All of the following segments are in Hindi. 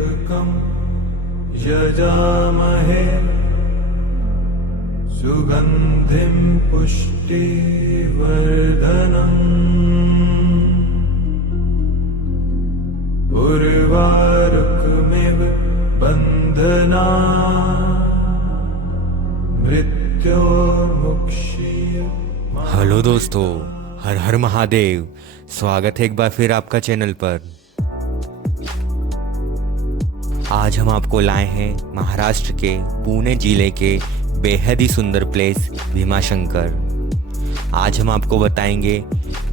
त्र्यम्बकं यजामहे सुगन्धिं पुष्टिवर्धनम् उर्वारुकमिव बन्धनात् मृत्योर्मुक्षीय। हेलो दोस्तों, हर हर महादेव। स्वागत है एक बार फिर आपका चैनल पर। आज हम आपको लाए हैं महाराष्ट्र के पुणे जिले के बेहद ही सुंदर प्लेस भीमाशंकर। आज हम आपको बताएंगे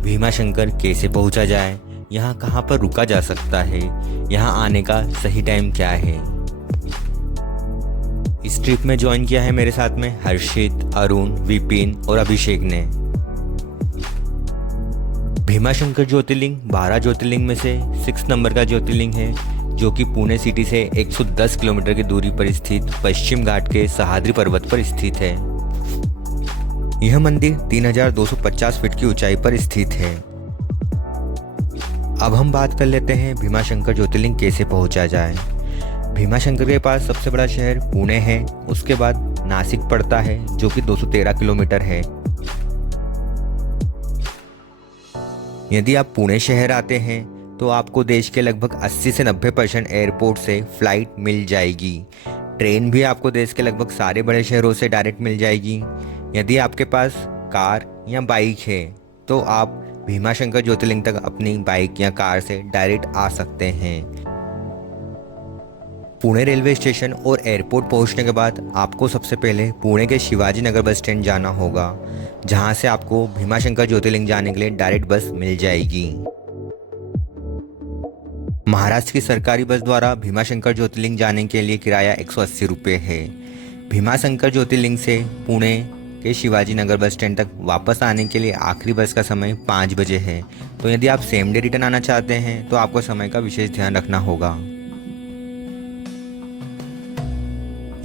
भीमाशंकर कैसे पहुंचा जाए, यहाँ कहाँ पर रुका जा सकता है, यहाँ आने का सही टाइम क्या है। इस ट्रिप में ज्वाइन किया है मेरे साथ में हर्षित, अरुण, विपिन और अभिषेक ने। भीमाशंकर ज्योतिर्लिंग 12 ज्योतिर्लिंग में से 6 नंबर का ज्योतिर्लिंग है, जो कि पुणे सिटी से 110 किलोमीटर की दूरी पर स्थित पश्चिम घाट के सह्याद्री पर्वत पर स्थित है। यह मंदिर 3250 फीट की ऊंचाई पर स्थित है। अब हम बात कर लेते हैं भीमाशंकर ज्योतिर्लिंग कैसे पहुंचा जाए। भीमाशंकर के पास सबसे बड़ा शहर पुणे है, उसके बाद नासिक पड़ता है जो कि 213 किलोमीटर है। यदि आप पुणे शहर आते हैं तो आपको देश के लगभग 80 से 90% एयरपोर्ट से फ्लाइट मिल जाएगी। ट्रेन भी आपको देश के लगभग सारे बड़े शहरों से डायरेक्ट मिल जाएगी। यदि आपके पास कार या बाइक है तो आप भीमाशंकर ज्योतिर्लिंग तक अपनी बाइक या कार से डायरेक्ट आ सकते हैं। पुणे रेलवे स्टेशन और एयरपोर्ट पहुंचने के बाद आपको सबसे पहले पुणे के शिवाजी नगर बस स्टैंड जाना होगा, जहां से आपको भीमाशंकर ज्योतिर्लिंग जाने के लिए डायरेक्ट बस मिल जाएगी। महाराष्ट्र की सरकारी बस द्वारा भीमाशंकर ज्योतिर्लिंग जाने के लिए किराया 180 रुपये है। भीमाशंकर ज्योतिर्लिंग से पुणे के शिवाजी नगर बस स्टैंड तक वापस आने के लिए आखिरी बस का समय 5 बजे है। तो यदि आप सेम डे रिटर्न आना चाहते हैं तो आपको समय का विशेष ध्यान रखना होगा।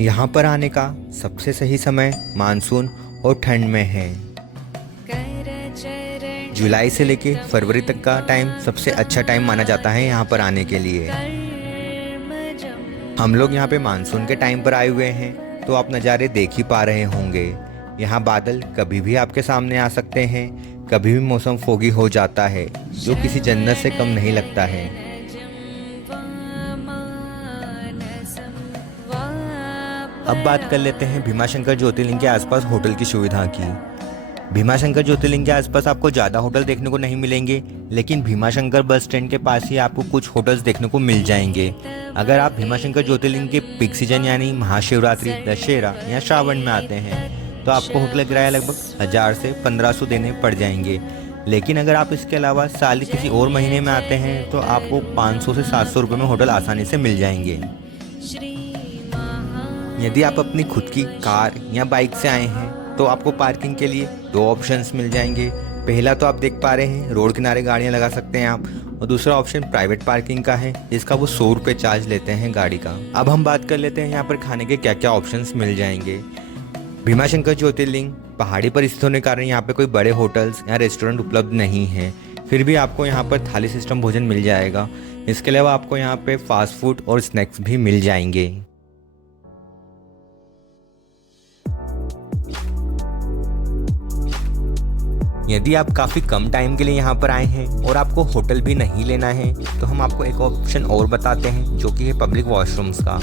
यहाँ पर आने का सबसे सही समय मानसून और ठंड में है। जुलाई से लेके फरवरी तक का टाइम सबसे अच्छा टाइम माना जाता है यहाँ पर आने के लिए। हम लोग यहाँ पे मानसून के टाइम पर आए हुए हैं, तो आप नज़ारे देख ही पा रहे होंगे। यहाँ बादल कभी भी आपके सामने आ सकते हैं, कभी भी मौसम फोगी हो जाता है, जो किसी जन्नत से कम नहीं लगता है। अब बात कर लेते हैं भीमाशंकर ज्योतिर्लिंग के आसपास होटल की सुविधा की। भीमाशंकर ज्योतिर्लिंग के आसपास आपको ज़्यादा होटल देखने को नहीं मिलेंगे, लेकिन भीमाशंकर बस स्टैंड के पास ही आपको कुछ होटल्स देखने को मिल जाएंगे। अगर आप भीमाशंकर ज्योतिर्लिंग के पीक सीजन यानी महाशिवरात्रि, दशहरा या श्रावण में आते हैं तो आपको होटल किराया लगभग 1000 से 1500 देने पड़ जाएंगे। लेकिन अगर आप इसके अलावा साल किसी और महीने में आते हैं तो आपको 500 से 700 रुपये में होटल आसानी से मिल जाएंगे। यदि आप अपनी खुद की कार या बाइक से आए हैं तो आपको पार्किंग के लिए 2 ऑप्शंस मिल जाएंगे। पहला तो आप देख पा रहे हैं, रोड किनारे गाड़ियां लगा सकते हैं आप, और दूसरा ऑप्शन प्राइवेट पार्किंग का है, जिसका वो 100 रुपये चार्ज लेते हैं गाड़ी का। अब हम बात कर लेते हैं यहाँ पर खाने के क्या क्या ऑप्शंस मिल जाएंगे। भीमाशंकर ज्योतिर्लिंग पहाड़ी पर स्थित होने के कारण यहाँ पे कोई बड़े होटल्स या रेस्टोरेंट उपलब्ध नहीं है, फिर भी आपको यहाँ पर थाली सिस्टम भोजन मिल जाएगा। इसके अलावा आपको यहाँ पे फास्ट फूड और स्नैक्स भी मिल जाएंगे। यदि आप काफ़ी कम टाइम के लिए यहाँ पर आए हैं और आपको होटल भी नहीं लेना है तो हम आपको एक ऑप्शन और बताते हैं, जो कि है पब्लिक वॉशरूम्स का।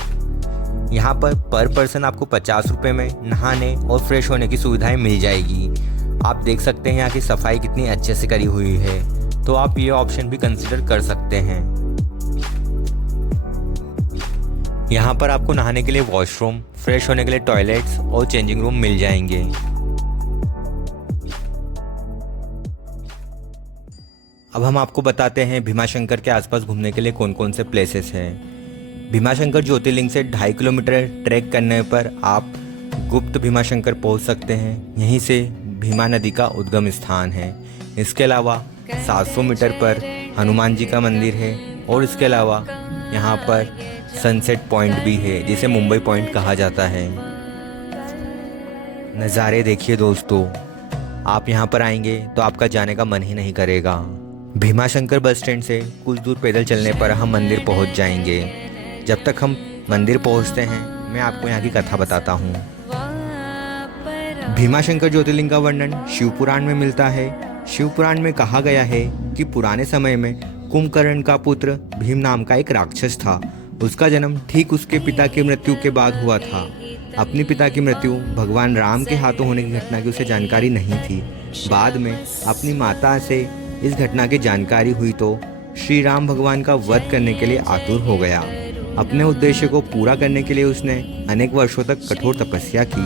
यहाँ पर पर्सन आपको 50 रुपये में नहाने और फ्रेश होने की सुविधाएं मिल जाएगी। आप देख सकते हैं यहाँ की सफाई कितनी अच्छे से करी हुई है, तो आप ये ऑप्शन भी कंसिडर कर सकते हैं। यहाँ पर आपको नहाने के लिए वॉशरूम, फ्रेश होने के लिए टॉयलेट्स और चेंजिंग रूम मिल जाएंगे। अब हम आपको बताते हैं भीमाशंकर के आसपास घूमने के लिए कौन कौन से प्लेसेस हैं। भीमाशंकर ज्योतिर्लिंग से 2.5 किलोमीटर ट्रैक करने पर आप गुप्त भीमाशंकर पहुंच सकते हैं। यहीं से भीमा नदी का उद्गम स्थान है। इसके अलावा 700 मीटर पर हनुमान जी का मंदिर है, और इसके अलावा यहाँ पर सनसेट पॉइंट भी है, जिसे मुंबई पॉइंट कहा जाता है। नज़ारे देखिए दोस्तों, आप यहाँ पर आएंगे तो आपका जाने का मन ही नहीं करेगा। भीमाशंकर बस स्टैंड से कुछ दूर पैदल चलने पर हम मंदिर पहुँच जाएंगे, जब तक हम मंदिर पहुंचते हैं मैं आपको यहाँ की कथा बताता हूँ। भीमाशंकर ज्योतिर्लिंग का वर्णन शिव पुराण में मिलता है। शिव पुराण में कहा गया है कि पुराने समय में कुंभकर्ण का पुत्र भीम नाम का एक राक्षस था। उसका जन्म ठीक उसके पिता की मृत्यु के बाद हुआ था। अपने पिता की मृत्यु भगवान राम के हाथों होने की घटना की उसे जानकारी नहीं थी। बाद में अपनी माता से इस घटना की जानकारी हुई तो श्री राम भगवान का वध करने के लिए आतुर हो गया। अपने उद्देश्य को पूरा करने के लिए उसने अनेक वर्षों तक कठोर तपस्या की,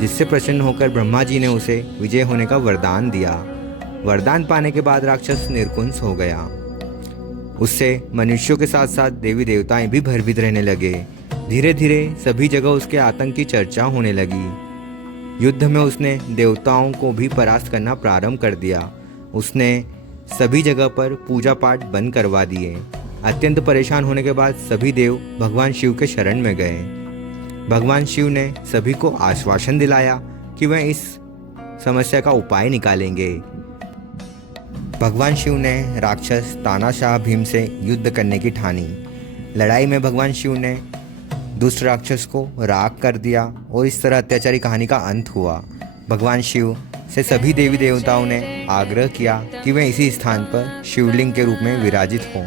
जिससे प्रसन्न होकर ब्रह्मा जी ने उसे विजय होने का वरदान दिया। वरदान पाने के बाद राक्षस निर्कुंस हो गया। उससे मनुष्यों के साथ साथ देवी देवताएं भी भयभीत रहने लगे। धीरे धीरे सभी जगह उसके आतंक की चर्चा होने लगी। युद्ध में उसने देवताओं को भी परास्त करना प्रारंभ कर दिया। उसने सभी जगह पर पूजा पाठ बंद करवा दिए। अत्यंत परेशान होने के बाद सभी देव भगवान शिव के शरण में गए। भगवान शिव ने सभी को आश्वासन दिलाया कि वह इस समस्या का उपाय निकालेंगे। भगवान शिव ने राक्षस तानाशाह भीम से युद्ध करने की ठानी। लड़ाई में भगवान शिव ने दुष्ट राक्षस को राख कर दिया और इस तरह अत्याचारी कहानी का अंत हुआ। भगवान शिव से सभी देवी देवताओं ने आग्रह किया कि वे इसी स्थान पर शिवलिंग के रूप में विराजित हों।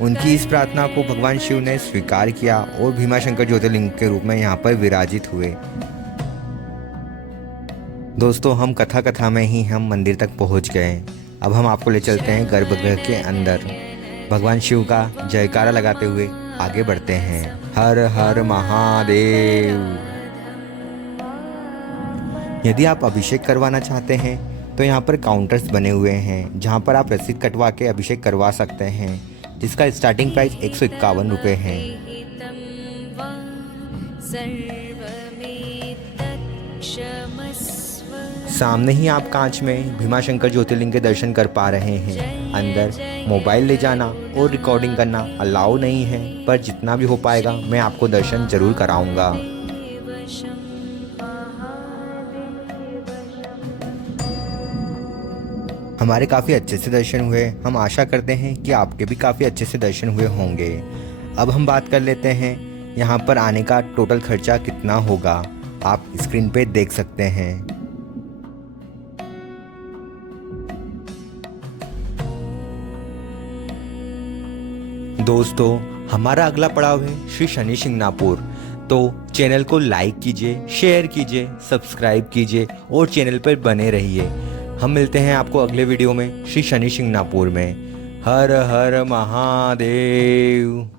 उनकी इस प्रार्थना को भगवान शिव ने स्वीकार किया और भीमाशंकर ज्योतिर्लिंग के रूप में यहाँ पर विराजित हुए। दोस्तों, हम कथा में ही हम मंदिर तक पहुँच गए। अब हम आपको ले चलते हैं गर्भगृह के अंदर। भगवान शिव का जयकारा लगाते हुए आगे बढ़ते हैं। हर हर महादेव। यदि आप अभिषेक करवाना चाहते हैं तो यहाँ पर काउंटर्स बने हुए हैं, जहाँ पर आप रसीद कटवा के अभिषेक करवा सकते हैं, जिसका स्टार्टिंग प्राइस 151 रुपये है। सामने ही आप कांच में भीमाशंकर ज्योतिर्लिंग के दर्शन कर पा रहे हैं। अंदर मोबाइल ले जाना और रिकॉर्डिंग करना अलाउ नहीं है, पर जितना भी हो पाएगा मैं आपको दर्शन जरूर कराऊंगा। हमारे काफ़ी अच्छे से दर्शन हुए। हम आशा करते हैं कि आपके भी काफ़ी अच्छे से दर्शन हुए होंगे। अब हम बात कर लेते हैं यहाँ पर आने का टोटल खर्चा कितना होगा। आप स्क्रीन पे देख सकते हैं। दोस्तों, हमारा अगला पड़ाव है श्री शनि शिंगणापुर। तो चैनल को लाइक कीजिए, शेयर कीजिए, सब्सक्राइब कीजिए और चैनल पर बने रहिए। हम मिलते हैं आपको अगले वीडियो में श्री शनि शिंगणापुर में। हर हर महादेव।